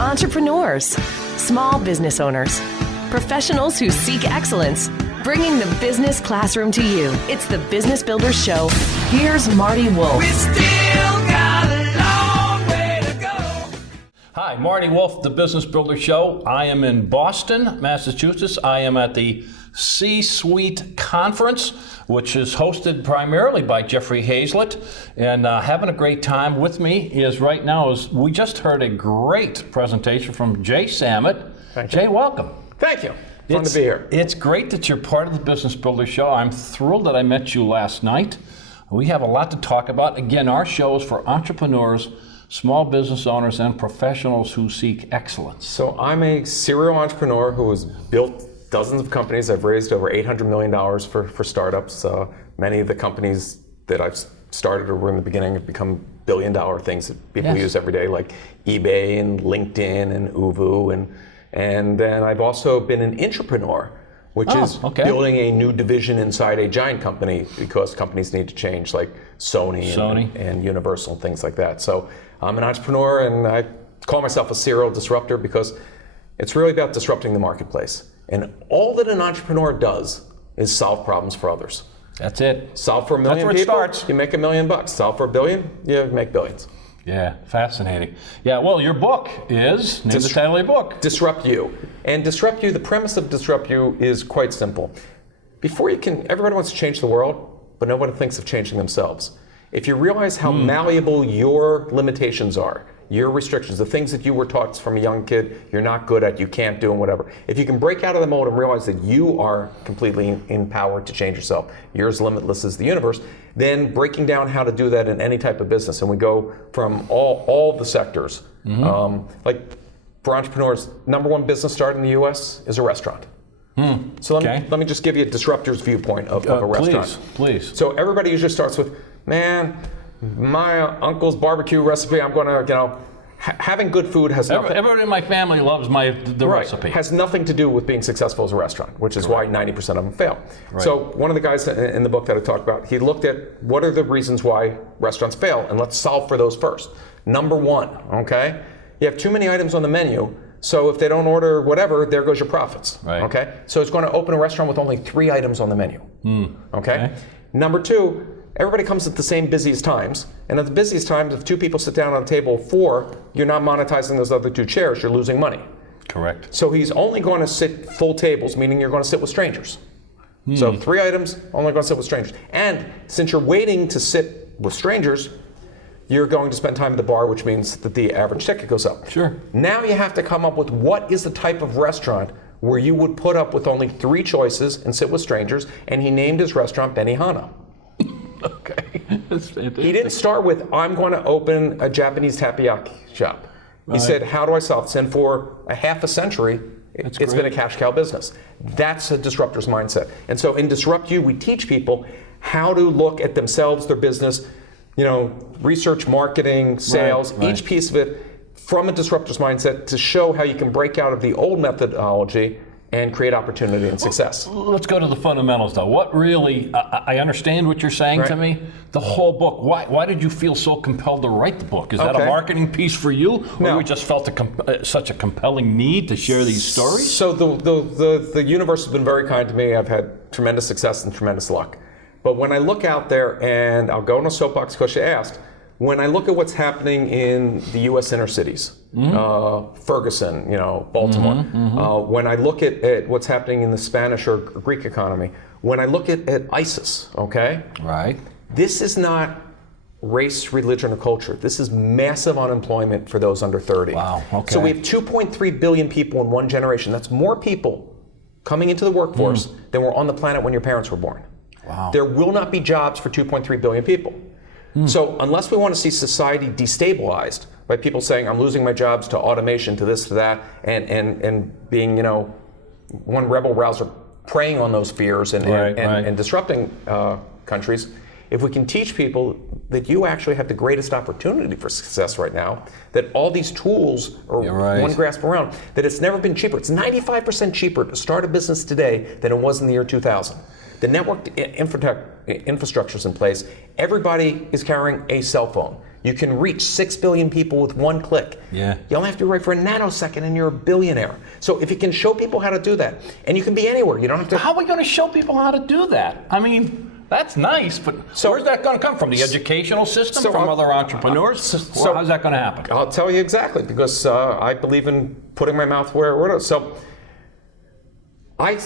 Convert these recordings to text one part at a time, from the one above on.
entrepreneurs, small business owners, professionals who seek excellence, bringing the business classroom to you. It's the Business Builders Show. Here's Marty Wolff. We still got a long way to go. Hi, Marty Wolff, the Business Builders Show. I am in Boston, Massachusetts. I am at the C-Suite Conference, which is hosted primarily by Jeffrey Hazlett, and having a great time. With me is right now, we just heard a great presentation from Jay Samit. Jay, welcome. Thank you. Fun to be here. It's great that you're part of the Business Builders Show. I'm thrilled that I met you last night. We have a lot to talk about. Again, our show is for entrepreneurs, small business owners, and professionals who seek excellence. So I'm a serial entrepreneur who has built dozens of companies. I've raised over $800 million for startups. Many of the companies that I've started or were in the beginning have become billion-dollar things that people use every day, like eBay and LinkedIn and Uvu. And then I've also been an intrapreneur, which is building a new division inside a giant company because companies need to change, like Sony. And Universal and things like that. So I'm an entrepreneur, and I call myself a serial disruptor because it's really about disrupting the marketplace. And all that an entrepreneur does is solve problems for others. That's it. Solve for a million people, you make $1 million. Solve for $1 billion, you make billions. Yeah, fascinating. Yeah, well, your book is, name the title of your book. Disrupt You. And Disrupt You, the premise of Disrupt You is quite simple. Everybody wants to change the world, but nobody thinks of changing themselves. If you realize how malleable your limitations are, your restrictions, the things that you were taught from a young kid you're not good at, you can't do, and whatever. If you can break out of the mold and realize that you are completely empowered to change yourself, you're as limitless as the universe, then breaking down how to do that in any type of business. And we go from all the sectors. Like for entrepreneurs, number one business start in the US is a restaurant. So let me just give you a disruptor's viewpoint of a restaurant. Please. So everybody usually starts with, man, my uncle's barbecue recipe, I'm gonna, having good food has nothing. Everybody in my family loves the recipe. Has nothing to do with being successful as a restaurant, which is why 90% of them fail. Right. So one of the guys in the book that I talked about, he looked at what are the reasons why restaurants fail, and let's solve for those first. Number one, you have too many items on the menu, so if they don't order whatever, there goes your profits. Right. Okay? So it's going to open a restaurant with only 3 items on the menu. Okay? Number two, everybody comes at the same busiest times, and at the busiest times, if 2 people sit down on a table of 4, you're not monetizing those other 2 chairs, you're losing money. Correct. So he's only going to sit full tables, meaning you're going to sit with strangers. So 3 items, only going to sit with strangers. And since you're waiting to sit with strangers, you're going to spend time at the bar, which means that the average ticket goes up. Sure. Now you have to come up with what is the type of restaurant where you would put up with only 3 choices and sit with strangers, and he named his restaurant Benihana. Okay, that's fantastic. He didn't start with, I'm going to open a Japanese takoyaki shop. He said, how do I solve this? And for a half a century, it's been a cash cow business. That's a disruptor's mindset. And so in Disrupt You, we teach people how to look at themselves, their business, research, marketing, sales, each piece of it from a disruptor's mindset to show how you can break out of the old methodology and create opportunity and success. Let's go to the fundamentals, though. What really, I understand what you're saying to me. The whole book, why did you feel so compelled to write the book? Is that a marketing piece for you? No. Or you just felt such a compelling need to share these stories? So the universe has been very kind to me. I've had tremendous success and tremendous luck. But when I look out there, and I'll go on a soapbox because you asked, when I look at what's happening in the U.S. inner cities, Ferguson, Baltimore, when I look at what's happening in the Spanish or Greek economy, when I look at ISIS, Right. This is not race, religion, or culture. This is massive unemployment for those under 30. Wow, okay. So we have 2.3 billion people in one generation. That's more people coming into the workforce than were on the planet when your parents were born. Wow. There will not be jobs for 2.3 billion people. So unless we want to see society destabilized by people saying, I'm losing my jobs to automation, to this, to that, and being, one rebel rouser preying on those fears and disrupting countries, if we can teach people that you actually have the greatest opportunity for success right now, that all these tools are one grasp around, that it's never been cheaper. It's 95% cheaper to start a business today than it was in the year 2000. The network infrastructure is in place. Everybody is carrying a cell phone. You can reach 6 billion people with one click. Yeah. You only have to write for a nanosecond and you're a billionaire. So if you can show people how to do that, and you can be anywhere, you don't have to... How are we going to show people how to do that? I mean, that's nice, but where's that going to come from? The educational system, from other entrepreneurs? So how's that going to happen? I'll tell you exactly, because I believe in putting my mouth where it is. So I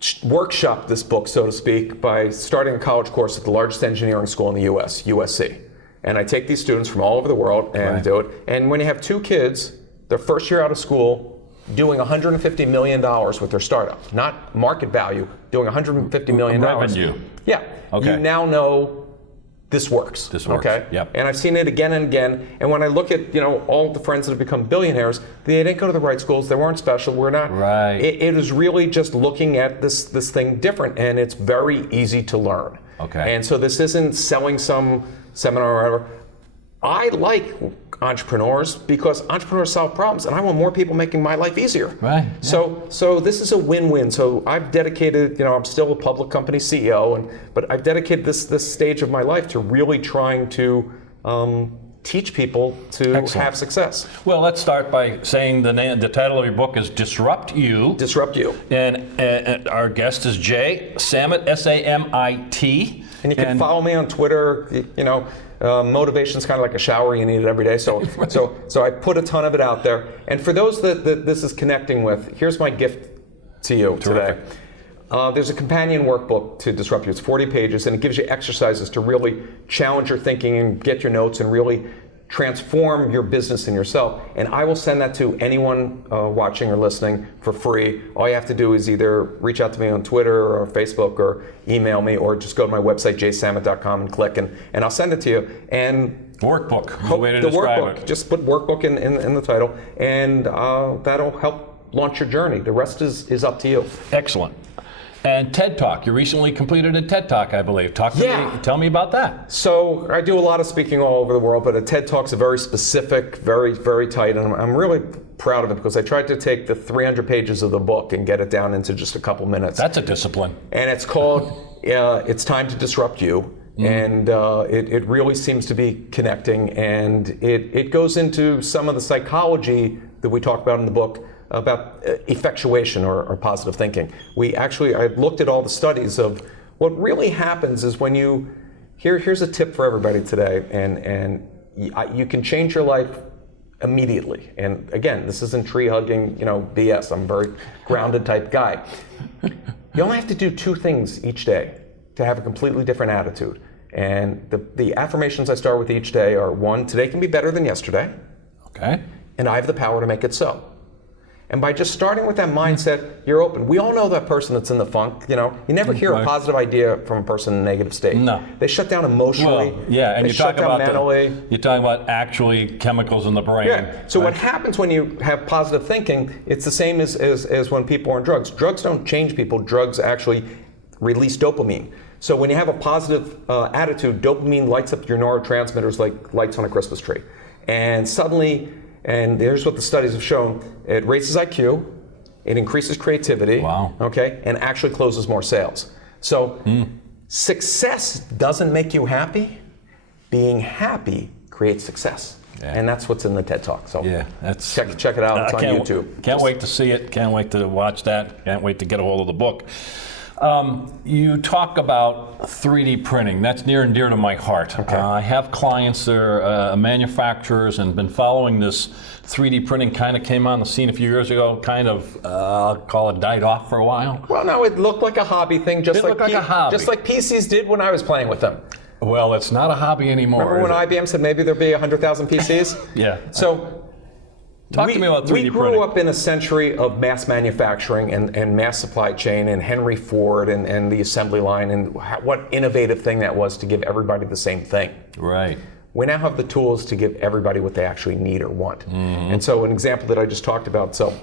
workshopped this book, so to speak, by starting a college course at the largest engineering school in the U.S., USC. And I take these students from all over the world and do it. And when you have 2 kids, their first year out of school, doing $150 million with their startup, not market value, doing $150 million. Revenue. Yeah. Okay. You now know this works. This works. Okay. Yep. And I've seen it again and again. And when I look at all the friends that have become billionaires, they didn't go to the right schools. They weren't special. We're not. Right. It was really just looking at this thing different, and it's very easy to learn. Okay. And so this isn't selling some seminar or whatever. I like entrepreneurs because entrepreneurs solve problems, and I want more people making my life easier. Right. So this is a win-win. So I've dedicated, I'm still a public company CEO, but I've dedicated this stage of my life to really trying to teach people to have success. Well, let's start by saying the title of your book is Disrupt You. Disrupt You. And our guest is Jay Samit, S-A-M-I-T. And you can follow me on Twitter. Motivation's kind of like a shower, you need it every day. So I put a ton of it out there. And for those that this is connecting with, here's my gift to you today. There's a companion workbook to Disrupt You. It's 40 pages, and it gives you exercises to really challenge your thinking and get your notes and really transform your business and yourself. And I will send that to anyone watching or listening for free. All you have to do is either reach out to me on Twitter or Facebook or email me, or just go to my website, jsamit.com, and click, and I'll send it to you. And workbook, the way to describe workbook, it. just put workbook in the title, and that'll help launch your journey. The rest is up to you. Excellent. And TED Talk. You recently completed a TED Talk, I believe. Tell me about that. So I do a lot of speaking all over the world, but a TED Talk's a very specific, very, very tight, and I'm really proud of it because I tried to take the 300 pages of the book and get it down into just a couple minutes. That's a discipline. And it's called It's Time to Disrupt You. And it really seems to be connecting, and it goes into some of the psychology that we talk about in the book about effectuation or positive thinking. I looked at all the studies of what really happens is when here's a tip for everybody today, and you can change your life immediately. And again, this isn't tree hugging, BS. I'm a very grounded type guy. You only have to do 2 things each day to have a completely different attitude. And the affirmations I start with each day are: 1, today can be better than yesterday. Okay. And I have the power to make it so. And by just starting with that mindset, you're open. We all know that person that's in the funk. You never hear a positive idea from a person in a negative state. No. They shut down emotionally. Well, yeah, and they you shut talk down about mentally. you're talking about actually chemicals in the brain. Yeah. So what happens when you have positive thinking? It's the same as when people are on drugs. Drugs don't change people. Drugs actually release dopamine. So when you have a positive attitude, dopamine lights up your neurotransmitters like lights on a Christmas tree, and suddenly. And here's what the studies have shown: it raises IQ, it increases creativity, okay, and actually closes more sales. So success doesn't make you happy. Being happy creates success. Yeah. And that's what's in the TED Talk. So check it out. It's on YouTube. Can't wait to see it. Can't wait to watch that. Can't wait to get a hold of the book. You talk about 3D printing. That's near and dear to my heart. Okay. I have clients that are manufacturers and been following this 3D printing. Kind of came on the scene a few years ago, I'll call it died off for a while. Well, no, it looked like a hobby thing, just like PCs did when I was playing with them. Well, it's not a hobby anymore. Remember when IBM said maybe there'd be 100,000 PCs? Yeah. So Talk to me about 3D printing. We grew up in a century of mass manufacturing and mass supply chain and Henry Ford and the assembly line and what innovative thing that was to give everybody the same thing. Right. We now have the tools to give everybody what they actually need or want. Mm-hmm. And so an example that I just talked about, so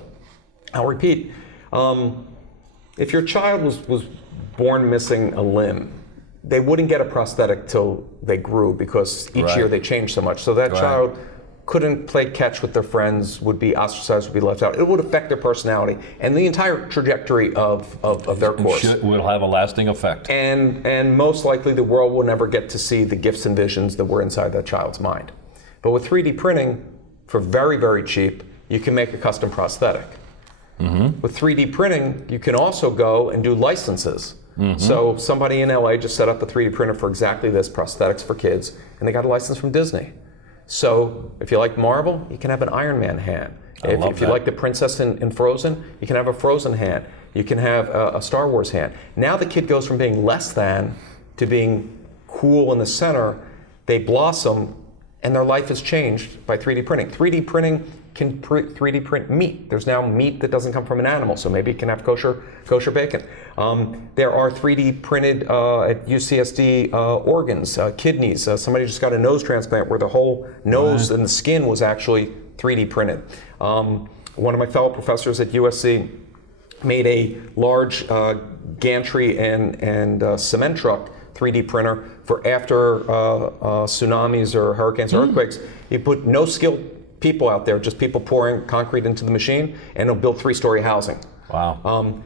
I'll repeat. If your child was born missing a limb, they wouldn't get a prosthetic till they grew because each year they changed so much. So that child couldn't play catch with their friends, would be ostracized, would be left out. It would affect their personality and the entire trajectory of their course. Will have a lasting effect. And most likely the world will never get to see the gifts and visions that were inside that child's mind. But with 3D printing, for very, very cheap, you can make a custom prosthetic. With 3D printing, you can also go and do licenses. So somebody in LA just set up a 3D printer for exactly this, prosthetics for kids, and they got a license from Disney. So if you like Marvel, you can have an Iron Man hand. If you like the princess in Frozen, you can have a Frozen hand. You can have a Star Wars hand. Now the kid goes from being less than to being cool in the center. They blossom, and their life is changed by 3D printing. 3D printing can 3D print meat. There's now meat that doesn't come from an animal, so maybe you can have kosher bacon. There are 3D printed at UCSD organs, kidneys. Somebody just got a nose transplant where the whole nose and the skin was actually 3D printed. One of my fellow professors at USC made a large gantry and cement truck 3D printer for after tsunamis or hurricanes or earthquakes. You put no skilled people out there, just people pouring concrete into the machine, and it'll build 3-story housing. Wow.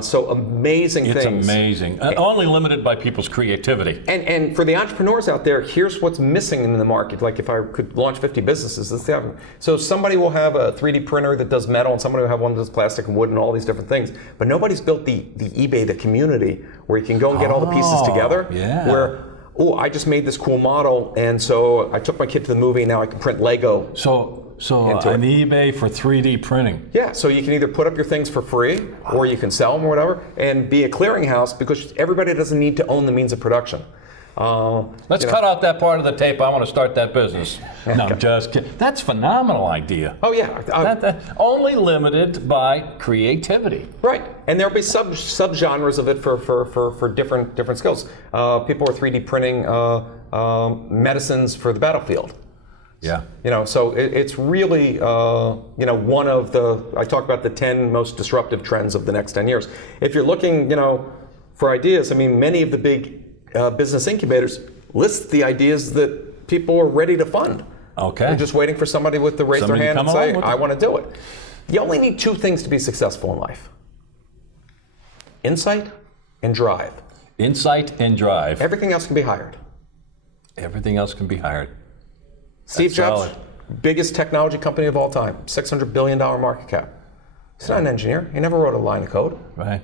So amazing things. It's amazing. Only limited by people's creativity. And for the entrepreneurs out there, here's what's missing in the market. Like if I could launch 50 businesses, so somebody will have a 3D printer that does metal, and somebody will have one that does plastic and wood and all these different things. But nobody's built the eBay, the community, where you can go and get all the pieces together. Yeah. Where, I just made this cool model, and so I took my kid to the movie, now I can print Lego. So an eBay for 3D printing. Yeah, so you can either put up your things for free, or you can sell them or whatever, and be a clearinghouse, because everybody doesn't need to own the means of production. Let's cut out that part of the tape. I want to start that business. No, I'm just kidding. That's a phenomenal idea. Oh yeah. That only limited by creativity. Right, and there'll be subgenres of it for different skills. People are 3D printing medicines for the battlefield. Yeah. So it's really, one of I talk about the 10 most disruptive trends of the next 10 years. If you're looking, for ideas, many of the big business incubators list the ideas that people are ready to fund. Okay. They're just waiting for somebody to raise their hand and say, I want to do it. You only need 2 things to be successful in life: insight and drive. Insight and drive. Everything else can be hired. Everything else can be hired. Steve Jobs, biggest technology company of all time, $600 billion market cap. He's not an engineer. He never wrote a line of code. Right.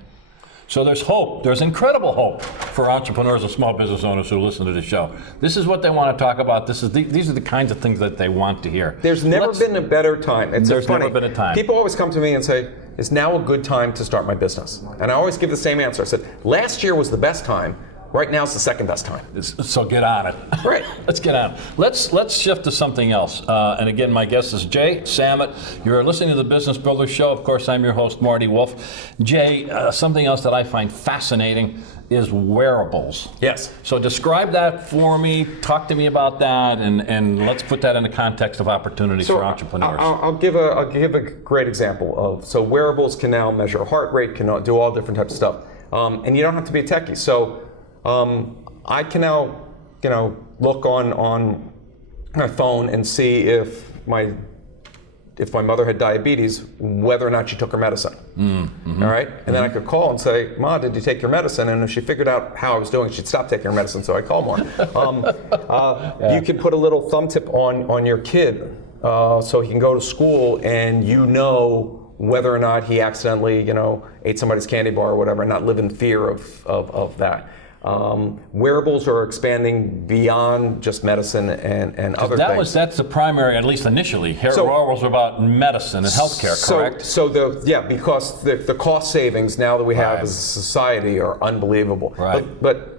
So there's hope. There's incredible hope for entrepreneurs and small business owners who listen to the show. This is what they want to talk about. These are the kinds of things that they want to hear. There's never been a better time. There's never been a time. People always come to me and say, is now a good time to start my business? And I always give the same answer. I said, last year was the best time. Right now is the second best time. So get on it. Right. Let's get on it. Let's shift to something else. And again, my guest is Jay Samit. You're listening to the Business Builder Show. Of course, I'm your host, Marty Wolff. Jay, something else that I find fascinating is wearables. Yes. So describe that for me. Talk to me about that, and let's put that in the context of opportunities for entrepreneurs. I'll give a great example of, so wearables can now measure heart rate, can do all different types of stuff. And you don't have to be a techie. So I can now, look on my phone and see if my mother had diabetes, whether or not she took her medicine. All right, and then I could call and say, "Ma, did you take your medicine?" And if she figured out how I was doing, she'd stop taking her medicine. So I call more. You can put a little thumb tip on your kid, so he can go to school and whether or not he accidentally, ate somebody's candy bar or whatever, and not live in fear of that. Wearables are expanding beyond just medicine and other things. That's the primary, at least initially. Wearables are about medicine and healthcare, correct? Because the cost savings now that we have as a society are unbelievable. Right. But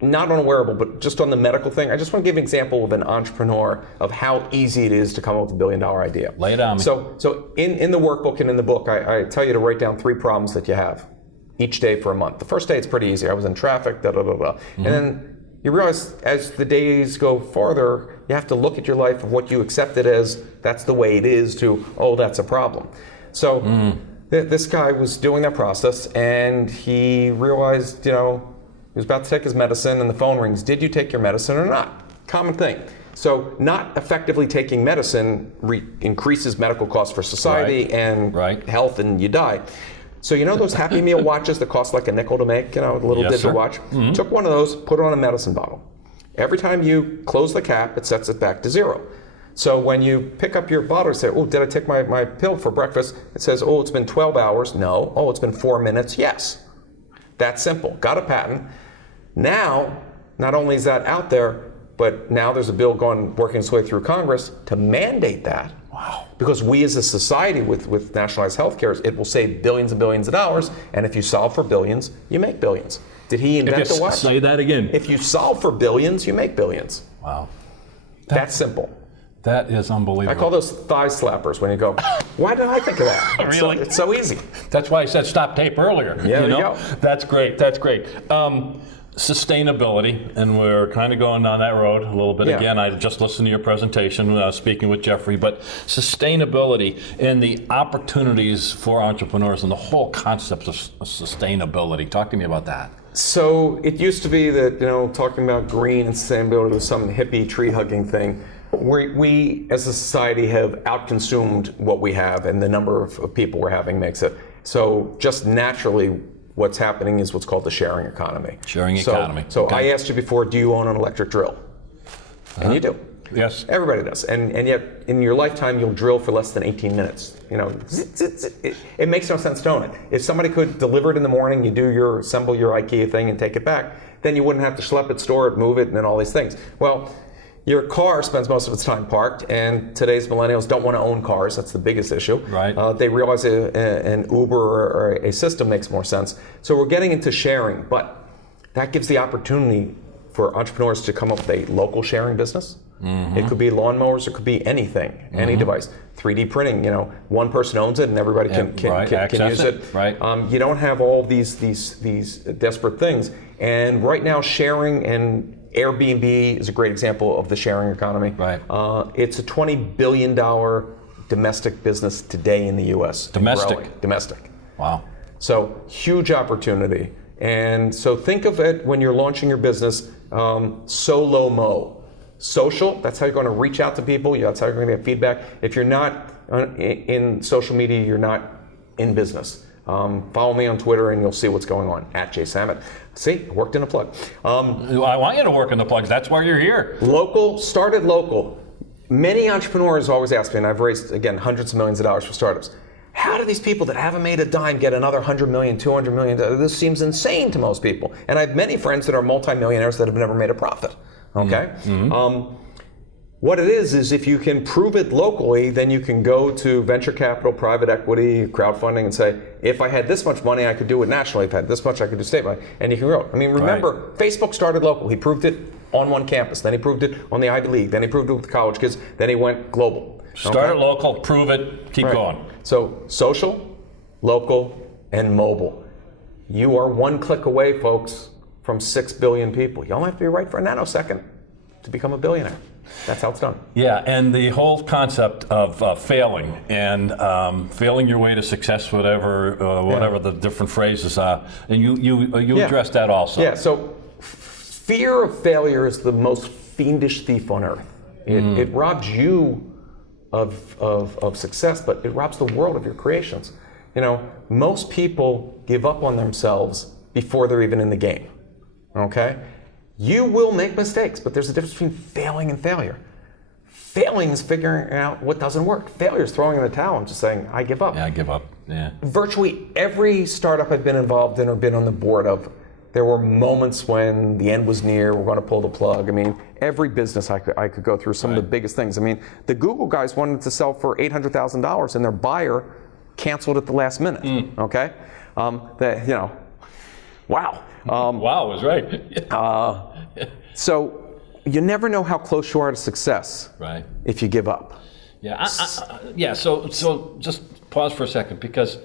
not on a wearable, but just on the medical thing. I just want to give an example of an entrepreneur of how easy it is to come up with a $1 billion idea. Lay it on me. So in the workbook and in the book, I tell you to write down 3 problems that you have each day for a month. The first day it's pretty easy. I was in traffic, And then you realize as the days go farther, you have to look at your life of what you accepted as that's the way it is to, that's a problem. So this guy was doing that process, and he realized, he was about to take his medicine and the phone rings. Did you take your medicine or not? Common thing. So not effectively taking medicine increases medical costs for society and health, and you die. So you know those Happy Meal watches that cost like a nickel to make, a little digital watch? Took one of those, put it on a medicine bottle. Every time you close the cap, it sets it back to 0. So when you pick up your bottle and say, oh, did I take my pill for breakfast? It says, oh, it's been 12 hours. No. Oh, it's been 4 minutes. Yes. That's simple. Got a patent. Now, not only is that out there, but now there's a bill working its way through Congress to mandate that. Wow. Because we as a society with nationalized health care, it will save billions and billions of dollars. And if you solve for billions, you make billions. Did he invent the watch? Say that again. If you solve for billions, you make billions. Wow. That's simple. That is unbelievable. I call those thigh slappers when you go, why didn't I think of that? Really? It's so easy. That's why I said stop tape earlier. Yeah, there you go. That's great. That's great. Sustainability, and we're kind of going down that road a little bit again. I just listened to your presentation, speaking with Jeffrey, but sustainability and the opportunities for entrepreneurs and the whole concept of sustainability. Talk to me about that. So it used to be that, talking about green and sustainability was some hippie tree hugging thing. We as a society have outconsumed what we have, and the number of people we're having makes it. So just naturally, what's happening is what's called the sharing economy. Economy. So okay. I asked you before, do you own an electric drill? And you do. Yes. Everybody does. And yet, in your lifetime, you'll drill for less than 18 minutes. It makes no sense to own it. If somebody could deliver it in the morning, you assemble your IKEA thing and take it back, then you wouldn't have to schlep it, store it, move it, and then all these things. Well, your car spends most of its time parked, and today's millennials don't want to own cars. That's the biggest issue. Right. They realize an Uber or a system makes more sense. So we're getting into sharing, but that gives the opportunity for entrepreneurs to come up with a local sharing business. It could be lawnmowers, it could be anything, any device. 3D printing, one person owns it and everybody can use it. Right. You don't have all these desperate things. And right now, sharing and Airbnb is a great example of the sharing economy. Right. It's a $20 billion domestic business today in the U.S. Domestic. Wow. So huge opportunity. And so think of it when you're launching your business, solo-mo. Social, that's how you're going to reach out to people. That's how you're going to get feedback. If you're not in social media, you're not in business. Follow me on Twitter and you'll see what's going on, @JSamit. See, I worked in a plug. I want you to work in the plugs. That's why you're here. Started local. Many entrepreneurs always ask me, and I've raised, again, hundreds of millions of dollars for startups. How do these people that haven't made a dime get another 100 million, 200 million? This seems insane to most people. And I have many friends that are multimillionaires that have never made a profit. Okay? What it is if you can prove it locally, then you can go to venture capital, private equity, crowdfunding, and say, if I had this much money, I could do it nationally. If I had this much, I could do statewide. And you can grow it. I mean, remember, Facebook started local. He proved it on one campus. Then he proved it on the Ivy League. Then he proved it with college kids. Then he went global. Start it local, prove it, keep going. So social, local, and mobile. You are one click away, folks, from 6 billion people. You only have to be right for a nanosecond to become a billionaire. That's how it's done. Yeah, and the whole concept of failing and failing your way to success, whatever the different phrases are, and you addressed that also. Yeah. So fear of failure is the most fiendish thief on earth. It robs you of success, but it robs the world of your creations. Most people give up on themselves before they're even in the game. Okay? You will make mistakes, but there's a difference between failing and failure. Failing is figuring out what doesn't work. Failure is throwing in the towel and just saying, I give up. Yeah, I give up. Yeah. Virtually every startup I've been involved in or been on the board of, there were moments when the end was near, we're going to pull the plug. I mean, every business I could go through, some of the biggest things. I mean, the Google guys wanted to sell for $800,000 and their buyer canceled at the last minute. Okay? Wow. Wow is right. So you never know how close you are to success if you give up. Yeah. So just pause for a second, because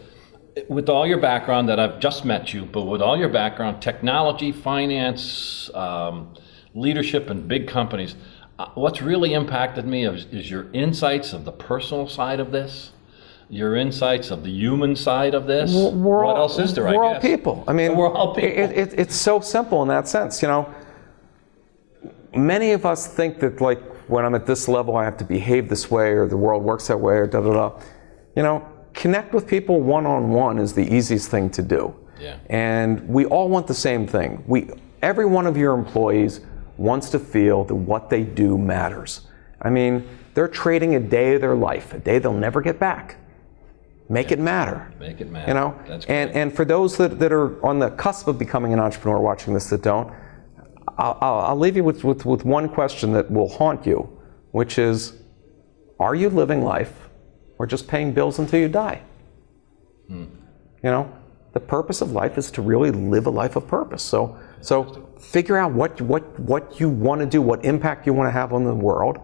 with all your background that I've just met you, but with all your background, technology, finance, leadership in big companies, what's really impacted me is your insights of the personal side of this. Your insights of the human side of this. What else is there, I guess? We're all people. I mean, we're all people. It's so simple in that sense. Many of us think that, like, when I'm at this level, I have to behave this way, or the world works that way, or da da da. Connect with people one-on-one is the easiest thing to do. Yeah. And we all want the same thing. Every one of your employees wants to feel that what they do matters. I mean, they're trading a day of their life, a day they'll never get back. Make it matter. Make it matter. That's great. And for those that are on the cusp of becoming an entrepreneur watching this that don't, I'll leave you with one question that will haunt you, which is, are you living life or just paying bills until you die? The purpose of life is to really live a life of purpose. So figure out what you want to do, what impact you want to have on the world,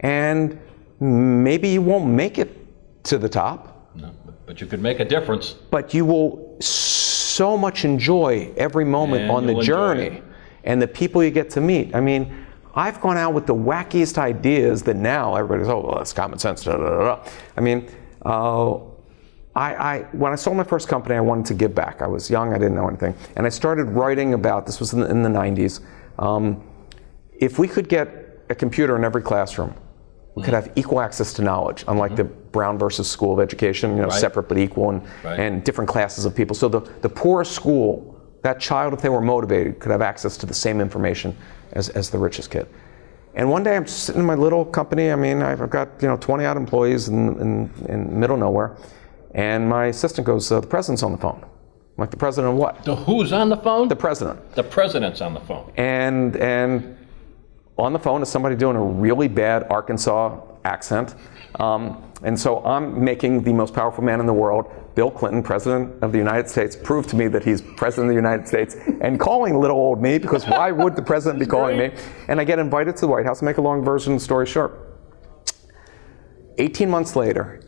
and maybe you won't make it to the top. No, but you could make a difference. But you will so much enjoy every moment on the journey and the people you get to meet. I mean, I've gone out with the wackiest ideas that now everybody's, well, that's common sense. Da, da, da, da. I mean, when I sold my first company, I wanted to give back. I was young, I didn't know anything. And I started writing about, this was in the 90s, if we could get a computer in every classroom, we could have equal access to knowledge, unlike the Brown versus School of Education, separate but equal, and different classes of people. So the poorest school, that child, if they were motivated, could have access to the same information as the richest kid. And one day I'm just sitting in my little company. I mean, I've got 20 odd employees in middle nowhere. And my assistant goes, the president's on the phone. I'm like, the president of what? The who's on the phone? The president. The president's on the phone. And on the phone is somebody doing a really bad Arkansas accent. And so I'm making the most powerful man in the world, Bill Clinton, President of the United States, prove to me that he's President of the United States, and calling little old me, because why would the president be calling me? And I get invited to the White House. Make a long version of the story short. 18 months later,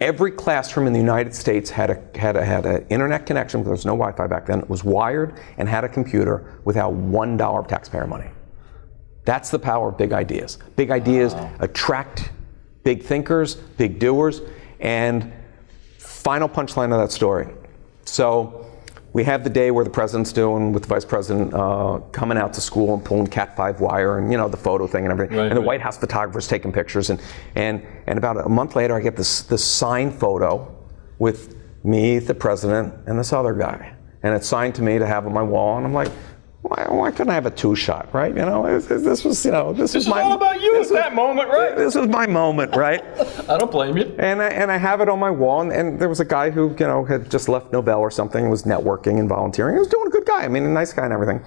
every classroom in the United States had an internet connection, because there was no Wi-Fi back then. It was wired and had a computer without $1 of taxpayer money. That's the power of big ideas. Big ideas attract big thinkers, big doers, and final punchline of that story. So we have the day where the president's doing with the vice president coming out to school and pulling Cat 5 wire and the photo thing and everything. And the White House photographer's taking pictures. And about a month later, I get this signed photo with me, the president, and this other guy. And it's signed to me to have on my wall. And I'm like, why couldn't I have a two-shot, right? This was all about you at that moment, right? This was my moment, right? I don't blame you. And I have it on my wall, and there was a guy who, had just left Nobel or something, was networking and volunteering. He was doing a good guy. I mean, a nice guy and everything.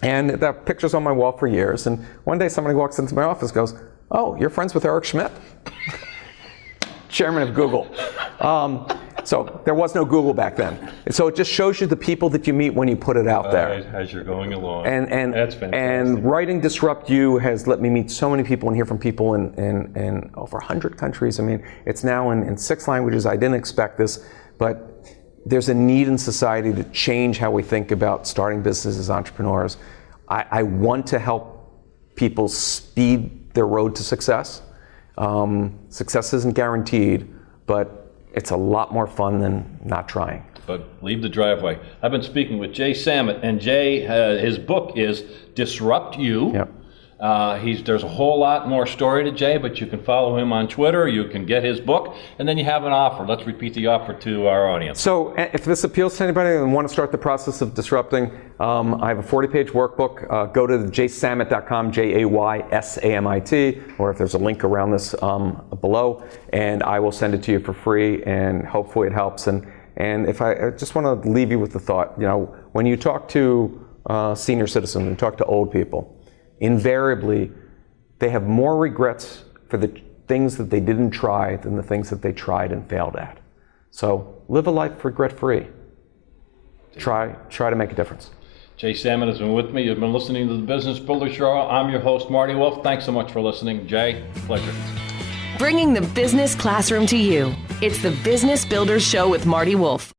And that picture's on my wall for years. And one day somebody walks into my office, goes, "Oh, you're friends with Eric Schmidt?" Chairman of Google. So there was no Google back then. So it just shows you the people that you meet when you put it out there. As you're going along. And that's fantastic. And writing Disrupt You has let me meet so many people and hear from people in over 100 countries. I mean, it's now in 6 languages. I didn't expect this, but there's a need in society to change how we think about starting businesses as entrepreneurs. I want to help people speed their road to success. Success isn't guaranteed, but it's a lot more fun than not trying. But leave the driveway. I've been speaking with Jay Samit, and Jay, his book is Disrupt You. Yep. There's a whole lot more story to Jay, but you can follow him on Twitter, you can get his book, and then you have an offer. Let's repeat the offer to our audience. So if this appeals to anybody and want to start the process of disrupting, I have a 40-page workbook. Go to jaysamit.com, JAYSAMIT, or if there's a link around this below, and I will send it to you for free, and hopefully it helps. And if I just want to leave you with the thought, when you talk to senior citizens, when you talk to old people, invariably, they have more regrets for the things that they didn't try than the things that they tried and failed at. So live a life regret-free. Try to make a difference. Jay Samit has been with me. You've been listening to the Business Builder Show. I'm your host, Marty Wolff. Thanks so much for listening. Jay, pleasure. Bringing the business classroom to you. It's the Business Builder Show with Marty Wolff.